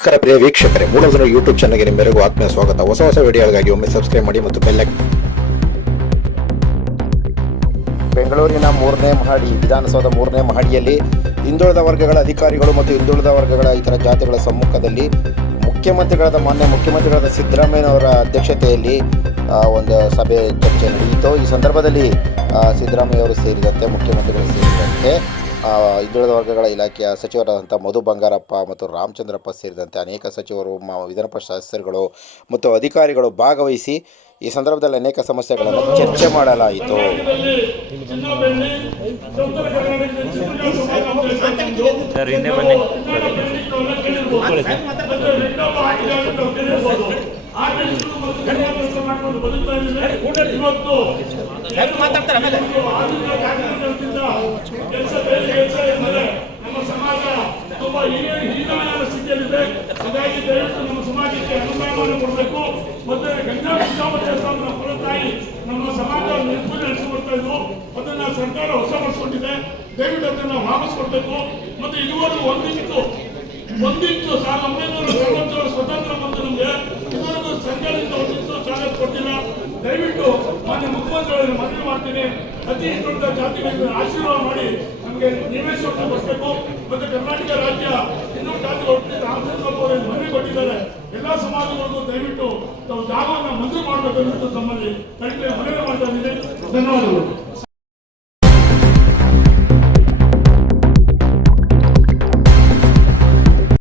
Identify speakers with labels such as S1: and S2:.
S1: ನಮಸ್ಕಾರ ಪ್ರಿಯ ವೀಕ್ಷಕರೇ ಮೂಲಧನ ಯೂಟ್ಯೂಬ್ ಚಾನಲ್ಗೆ ನಿಮ್ಮೆಲ್ಲರಿಗೂ ಆತ್ಮೀಯ ಸ್ವಾಗತ. ಹೊಸ ಹೊಸ ವಿಡಿಯೋಗಳಿಗಾಗಿ ಒಮ್ಮೆ ಸಬ್ಸ್ಕ್ರೈಬ್ ಮಾಡಿ ಮತ್ತು ಬೆಲ್ಲ ಬೆಂಗಳೂರಿನ ಮೂರನೇ ಮಹಡಿ, ವಿಧಾನಸೌಧ ಮೂರನೇ ಮಹಡಿಯಲ್ಲಿ ಹಿಂದುಳಿದ ವರ್ಗಗಳ ಅಧಿಕಾರಿಗಳು ಮತ್ತು ಹಿಂದುಳಿದ ವರ್ಗಗಳ ಇತರ ಜಾತಿಗಳ ಸಮ್ಮುಖದಲ್ಲಿ ಮುಖ್ಯಮಂತ್ರಿಗಳಾದ ಮಾನ್ಯ ಮುಖ್ಯಮಂತ್ರಿಗಳಾದ ಸಿದ್ದರಾಮಯ್ಯನವರ ಅಧ್ಯಕ್ಷತೆಯಲ್ಲಿ ಒಂದು ಸಭೆ ಚರ್ಚೆ ನಡೆಯಿತು. ಈ ಸಂದರ್ಭದಲ್ಲಿ ಸಿದ್ದರಾಮಯ್ಯ ಅವರು ಸೇರಿದಂತೆ ಮುಖ್ಯಮಂತ್ರಿಗಳು ಸೇರಿದಂತೆ ಹಿಂದುಳಿದ ವರ್ಗಗಳ ಇಲಾಖೆಯ ಸಚಿವರಾದಂಥ ಮಧು ಬಂಗಾರಪ್ಪ ಮತ್ತು ರಾಮಚಂದ್ರಪ್ಪ ಸೇರಿದಂತೆ ಅನೇಕ ಸಚಿವರು ಮ ವಿಧಾನ ಪರಿಷತ್ ಸದಸ್ಯರುಗಳು ಮತ್ತು ಅಧಿಕಾರಿಗಳು ಭಾಗವಹಿಸಿ ಈ ಸಂದರ್ಭದಲ್ಲಿ ಅನೇಕ ಸಮಸ್ಯೆಗಳನ್ನು ಚರ್ಚೆ ಮಾಡಲಾಯಿತು.
S2: ಬನ್ನಿ.
S3: ಇವತ್ತು
S4: ಮಾತಾಡ್ತಾರೆ ಆಮೇಲೆ.
S3: ಕೆಲಸ ಬೇರೆ ಕೆಲಸ ಎಂದರೆ ನಮ್ಮ ಸಮಾಜ ತುಂಬಾ ಹೀನ ಹೀನಾದ ಸ್ಥಿತಿಯಲ್ಲಿದೆ. ಹಾಗಾಗಿ ದಯವಿಟ್ಟು ನಮ್ಮ ಸಮಾಜಕ್ಕೆ ಅನುದಾನವನ್ನು ಕೊಡಬೇಕು. ಮತ್ತೆ ಗಂಗಾ ವಿಶ್ವಾಮತೇಶ್ವರನ ಹೊರತಾಗಿ ನಮ್ಮ ಸಮಾಜ ನಿರ್ಮೂಲನೆ ನಡೆಸಿಕೊಡ್ತಾ ಇದ್ವು. ಅದನ್ನ ಸರ್ಕಾರ ಹೊಸ ಮಾಡಿಸ್ಕೊಂಡಿದೆ ದಯವಿಟ್ಟು ಅದನ್ನ ವಾಪಸ್ ಕೊಡಬೇಕು. ಮತ್ತೆ ಇದುವರೆಗೂ ಒಂದಿತ್ತು ಒಂದಿತ್ತು ಸಾವಿರದ ಒಂಬೈನೂರ ಮುಖ್ಯಮಂತ್ರಿಗಳನ್ನು ಮದುವೆ ಮಾಡ್ತೀನಿ. ಅತಿ ಹಿಂದುಳಿದ ಜಾತಿ ಆಶೀರ್ವಾದ ಮಾಡಿ ನಮಗೆ ನಿವೇಶನ ಕೊಡಬೇಕು ಮತ್ತೆ ಕರ್ನಾಟಕ ರಾಜ್ಯ ಇನ್ನೂ ಜಾತಿ ಒಟ್ಟಿಗೆ ರಾಮಚಂದ್ರ ಮನವಿ ಕೊಟ್ಟಿದ್ದಾರೆ. ಎಲ್ಲಾ ಸಮಾಜಗಳಿಗೂ ದಯವಿಟ್ಟು ತಾವು ಜಾಗವನ್ನು ಮಂಜೂರು ಮಾಡಬೇಕು ತಮ್ಮಲ್ಲಿ ಕಳಿಕೆ ಮನವಿ ಮಾಡ್ತಾ ಇದ್ದೀನಿ. ಧನ್ಯವಾದಗಳು.